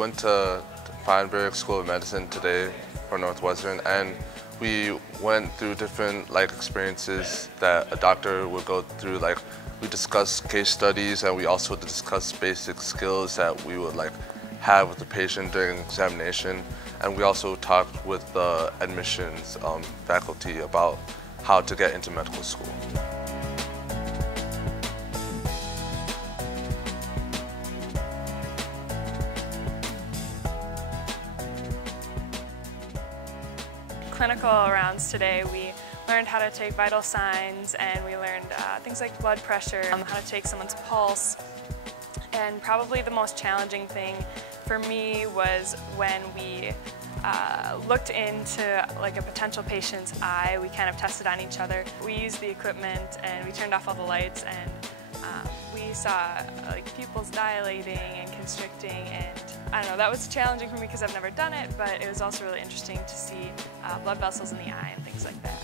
went to Feinberg School of Medicine today for Northwestern, and we went through different experiences that a doctor would go through. We discussed case studies, and we also discussed basic skills that we would have with the patient during examination. And we also talked with the admissions faculty about how to get into medical school. Clinical rounds today, we learned how to take vital signs, and we learned things like blood pressure, how to take someone's pulse. And probably the most challenging thing for me was when we looked into a potential patient's eye. We kind of tested on each other. We used the equipment and we turned off all the lights, and we saw pupils dilating and constricting, and I don't know, that was challenging for me because I've never done it, but it was also really interesting to see blood vessels in the eye and things like that.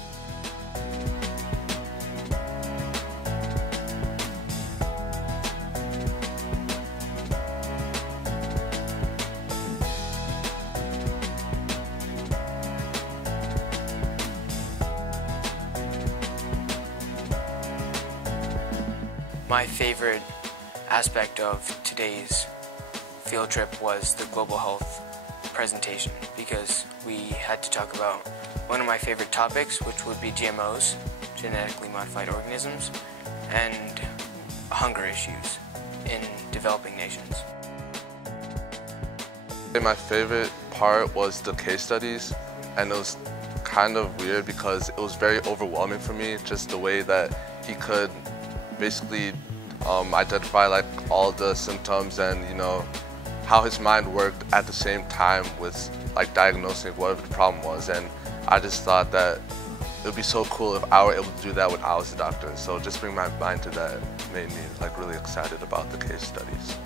My favorite aspect of today's field trip was the global health presentation, because we had to talk about one of my favorite topics, which would be GMOs, genetically modified organisms, and hunger issues in developing nations. My favorite part was the case studies, and it was kind of weird because it was very overwhelming for me, just the way that he could basically identify all the symptoms and how his mind worked at the same time with diagnosing whatever the problem was. And I just thought that it would be so cool if I were able to do that when I was a doctor. So just bring my mind to that made me really excited about the case studies.